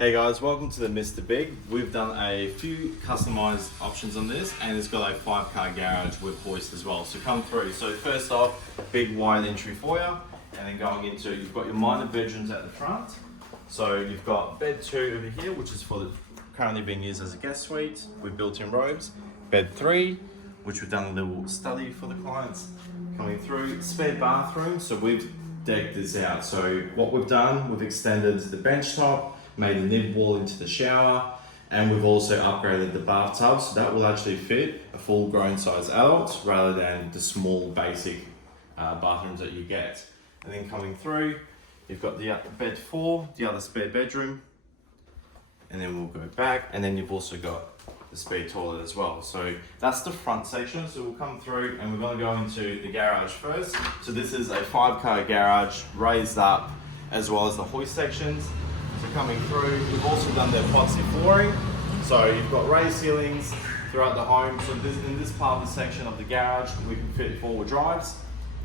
Hey guys, welcome to the Mr. Big. We've done a few customized options on this, and it's got a 5-car garage with hoist as well. So come through. So first off, big wide entry foyer, and then going into, you've got your minor bedrooms at the front. So you've got bed 2 over here, which is currently being used as a guest suite with built-in robes. Bed 3, which we've done a little study for the clients. Coming through, spare bathroom. So we've decked this out. So what we've done, we've extended the bench top, made a nib wall into the shower, and we've also upgraded the bathtub, so that will actually fit a full grown size adult rather than the small basic bathrooms that you get. And then coming through, you've got the bed 4, the other spare bedroom, and then we'll go back, and then you've also got the spare toilet as well. So that's the front section. So we'll come through and we're going to go into the garage first. So this is a 5-car garage raised up, as well as the hoist sections. So coming through, we've also done the epoxy flooring. So you've got raised ceilings throughout the home. So in this part of the section of the garage, we can fit 4-wheel drives.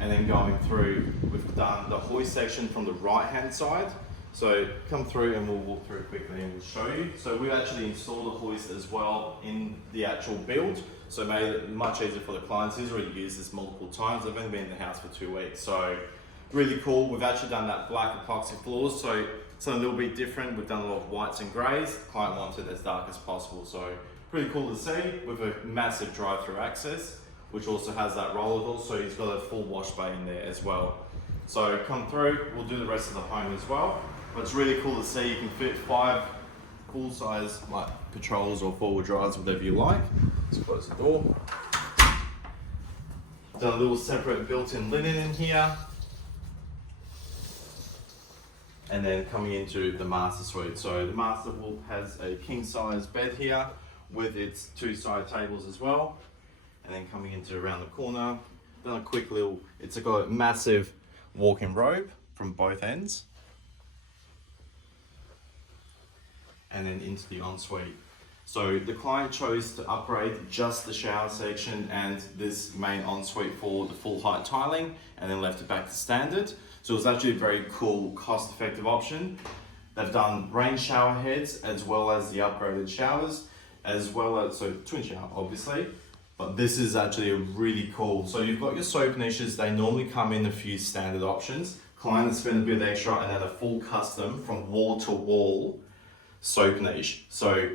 And then going through, we've done the hoist section from the right-hand side. So come through and we'll walk through quickly and we'll show you. So we actually installed the hoist as well in the actual build. So it made it much easier for the clients. He's already used this multiple times. They've only been in the house for 2 weeks. So really cool. We've actually done that black epoxy floors. So it's a little bit different. We've done a lot of whites and greys. The client wanted it as dark as possible. So pretty cool to see, with a massive drive-through access, which also has that roller door. So he's got a full wash bay in there as well. So come through, we'll do the rest of the home as well. But it's really cool to see you can fit 5 full-size like patrols or 4-wheel drives, whatever you like. Let's close the door. Done a little separate built-in linen in here. And then coming into the master suite. So the master has a king-size bed here with its 2 side tables as well. And then coming into around the corner, done a quick little, it's got a massive walk-in robe from both ends. And then into the ensuite. So the client chose to upgrade just the shower section and this main ensuite for the full height tiling, and then left it back to standard. So it was actually a very cool, cost-effective option. They've done rain shower heads as well as the upgraded showers, as well as, so twin shower obviously, but this is actually a really cool. So you've got your soap niches. They normally come in a few standard options. Clients spend a bit of extra and then a full custom from wall to wall soap niche. So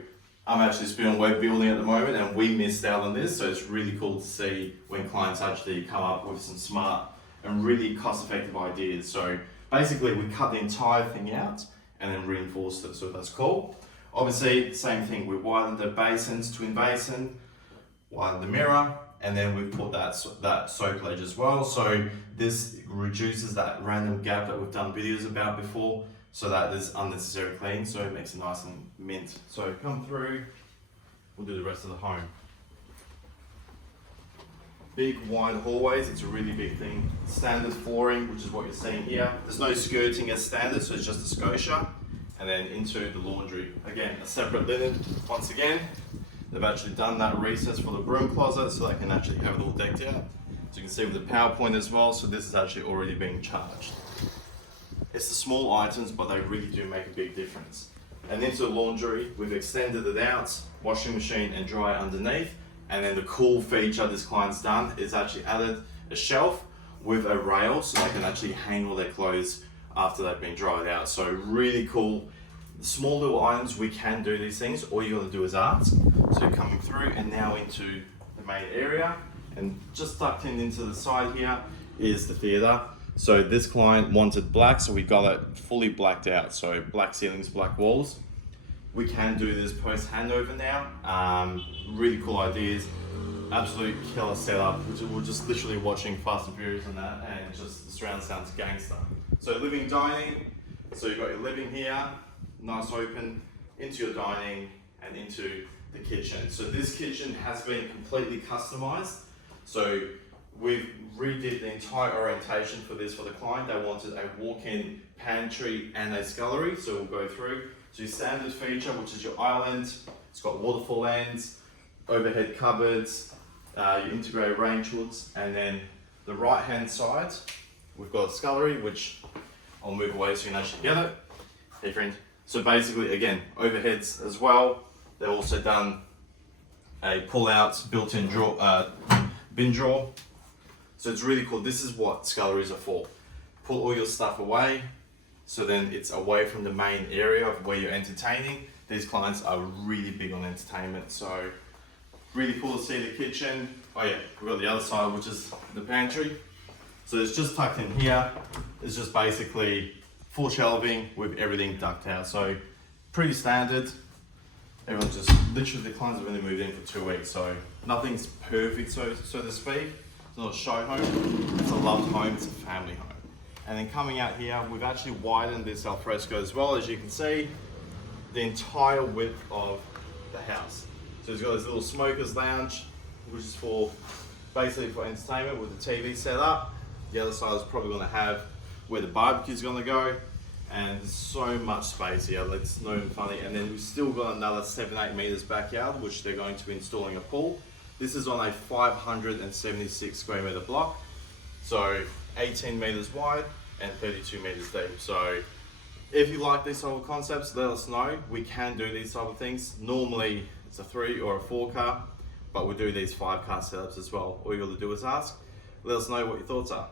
I'm actually spinning web building at the moment and we missed out on this. So it's really cool to see when clients actually come up with some smart and really cost-effective ideas. So basically we cut the entire thing out and then reinforced it, so that's cool. Obviously, same thing, we widened the basins, twin basin, widened the mirror, and then we've put that soap ledge as well. So this reduces that random gap that we've done videos about before, so that there's unnecessary clean, so it makes it nice and mint. So come through, we'll do the rest of the home. Big wide hallways, it's a really big thing. Standard flooring, which is what you're seeing here. There's no skirting as standard, so it's just a scotia. And then into the laundry. Again, a separate linen. Once again, they've actually done that recess for the broom closet, so they can actually have it all decked out. So you can see with the PowerPoint as well, so this is actually already being charged. It's the small items, but they really do make a big difference. And into the laundry, we've extended it out, washing machine and dryer underneath. And then the cool feature this client's done is actually added a shelf with a rail so they can actually hang all their clothes after they've been dried out. So really cool. Small little items, we can do these things. All you gotta do is ask. So coming through and now into the main area, and just tucked in into the side here is the theater. So this client wanted black, so we got it fully blacked out. So black ceilings, black walls. We can do this post handover now. Really cool ideas. Absolute killer setup. We're just literally watching Fast and Furious on that, and just the surround sounds gangster. So living, dining. So you've got your living here, nice open, into your dining and into the kitchen. So this kitchen has been completely customized. So we've redid the entire orientation for this for the client. They wanted a walk-in pantry and a scullery, so we'll go through. So your standard feature, which is your island, it's got waterfall ends, overhead cupboards, your integrated range hoods, and then the right-hand side, we've got a scullery, which I'll move away so you can actually get it. Hey friend. So basically, again, overheads as well. They've also done a pull-out built-in drawer, bin drawer. So it's really cool. This is what sculleries are for. Pull all your stuff away, so then it's away from the main area of where you're entertaining. These clients are really big on entertainment, so really cool to see the kitchen. Oh yeah, we've got the other side, which is the pantry. So it's just tucked in here. It's just basically full shelving with everything ducked out. So pretty standard. Everyone's just literally, the clients have only moved in for 2 weeks, so nothing's perfect, so to speak. It's not a show home, it's a loved home, it's a family home. And then coming out here, we've actually widened this Alfresco as well, as you can see, the entire width of the house. So it's got this little smoker's lounge, which is for basically for entertainment with the TV set up. The other side is probably going to have where the barbecue's going to go, and there's so much space here, it's not even funny. And then we've still got another 7-8 meters backyard, which they're going to be installing a pool. This is on a 576 square meter block, so 18 meters wide and 32 meters deep. So if you like these type of concepts, let us know. We can do these type of things. Normally it's a 3 or a 4 car, but we do these 5 car setups as well. All you got to do is ask. Let us know what your thoughts are.